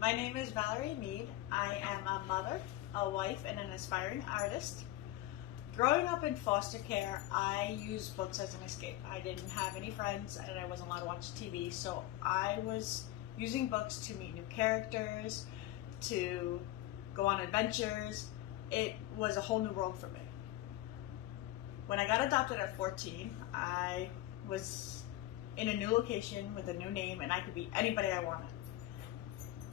My name is Valerie Mead. I am a mother, a wife, and an aspiring artist. Growing up in foster care, I used books as an escape. I didn't have any friends and I wasn't allowed to watch TV, so I was using books to meet new characters, to go on adventures. It was a whole new world for me. When I got adopted at 14, I was in a new location with a new name and I could be anybody I wanted.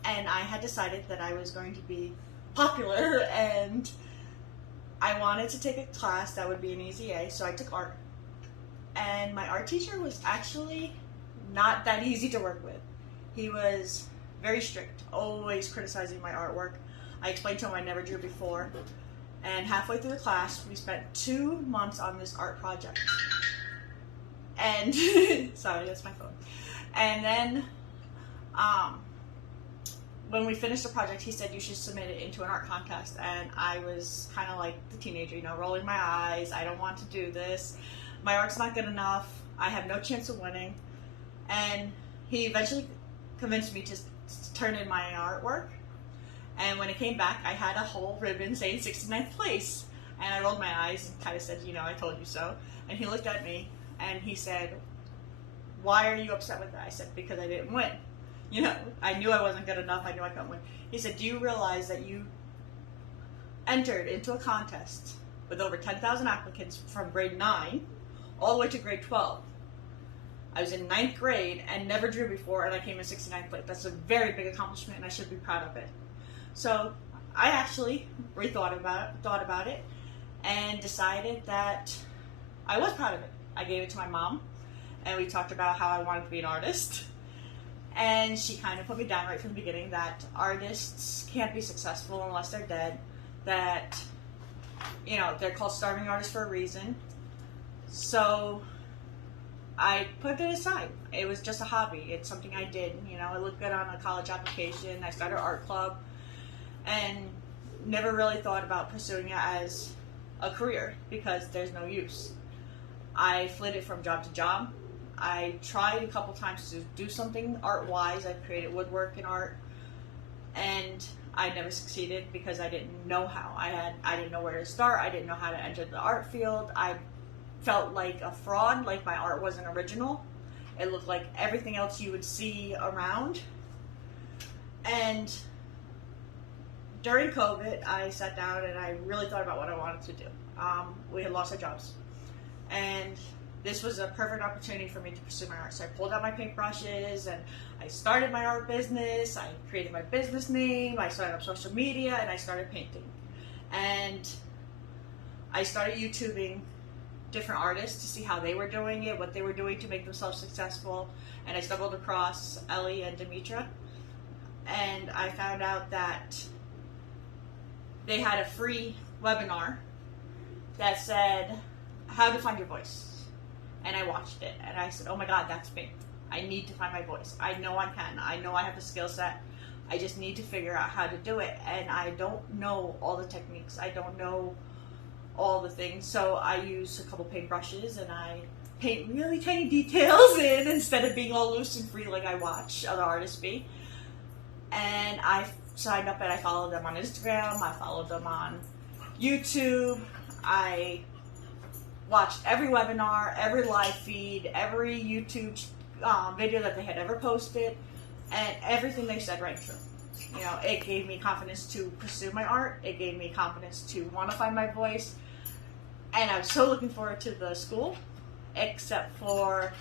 And I had decided that I was going to be popular and I wanted to take a class that would be an easy A, so I took art. And my art teacher was actually not that easy to work with. He was very strict, always criticizing my artwork. I explained to him I never drew before. And halfway through the class, we spent 2 months on this art project. And, sorry, that's my phone. And then, when we finished the project, he said you should submit it into an art contest, and I was kind of like the teenager, rolling my eyes. I don't want to do this. My art's not good enough. I have no chance of winning. And he eventually convinced me to turn in my artwork. And when it came back, I had a whole ribbon saying 69th place. And I rolled my eyes and kind of said, I told you so. And he looked at me and he said, why are you upset with that? I said, because I didn't win. I knew I wasn't good enough. I knew I couldn't win. He said, do you realize that you entered into a contest with over 10,000 applicants from grade 9 all the way to grade 12? I was in 9th grade and never drew before, and I came in 69th place. That's a very big accomplishment, and I should be proud of it. So I actually thought about it, and decided that I was proud of it. I gave it to my mom, and we talked about how I wanted to be an artist. And she kind of put me down right from the beginning that artists can't be successful unless they're dead, that, they're called starving artists for a reason. So I put it aside. It was just a hobby. It's something I did. It looked good on a college application. I started an art club and never really thought about pursuing it as a career because there's no use. I flitted from job to job. I tried a couple times to do something art-wise. I created woodwork and art, and I never succeeded because I didn't know how. I didn't know where to start. I didn't know how to enter the art field. I felt like a fraud, like my art wasn't original. It looked like everything else you would see around. And during COVID, I sat down and I really thought about what I wanted to do. We had lost our jobs, and this was a perfect opportunity for me to pursue my art. So I pulled out my paintbrushes and I started my art business. I created my business name. I started up social media and I started painting. And I started YouTubing different artists to see how they were doing it, what they were doing to make themselves successful. And I stumbled across Ellie and Demetra. And I found out that they had a free webinar that said how to find your voice. And I watched it, and I said, oh my God, that's me. I need to find my voice. I know I can. I know I have the skill set. I just need to figure out how to do it. And I don't know all the techniques. I don't know all the things. So I use a couple paintbrushes, and I paint really tiny details in instead of being all loose and free like I watch other artists be. And I signed up and I followed them on Instagram. I followed them on YouTube. I watched every webinar, every live feed, every YouTube video that they had ever posted, and everything they said rang true. It gave me confidence to pursue my art. It gave me confidence to want to find my voice. And I was so looking forward to the school, except for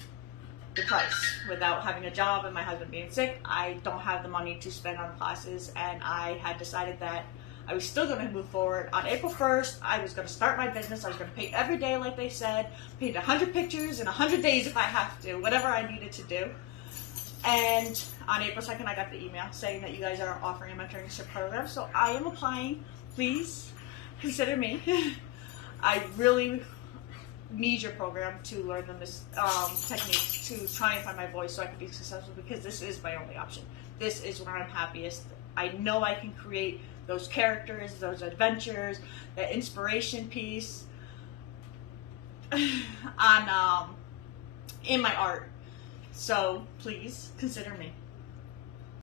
the price. Without having a job and my husband being sick, I don't have the money to spend on classes, and I had decided that I was still going to move forward. On April 1st, I was going to start my business. I was going to paint every day like they said, paint 100 pictures in 100 days if I have to, whatever I needed to do. And on April 2nd, I got the email saying that you guys are offering a mentorship program. So I am applying. Please consider me. I really need your program to learn the techniques to try and find my voice so I can be successful, because this is my only option. This is where I'm happiest. I know I can create those characters, those adventures, that inspiration piece on in my art. So please consider me.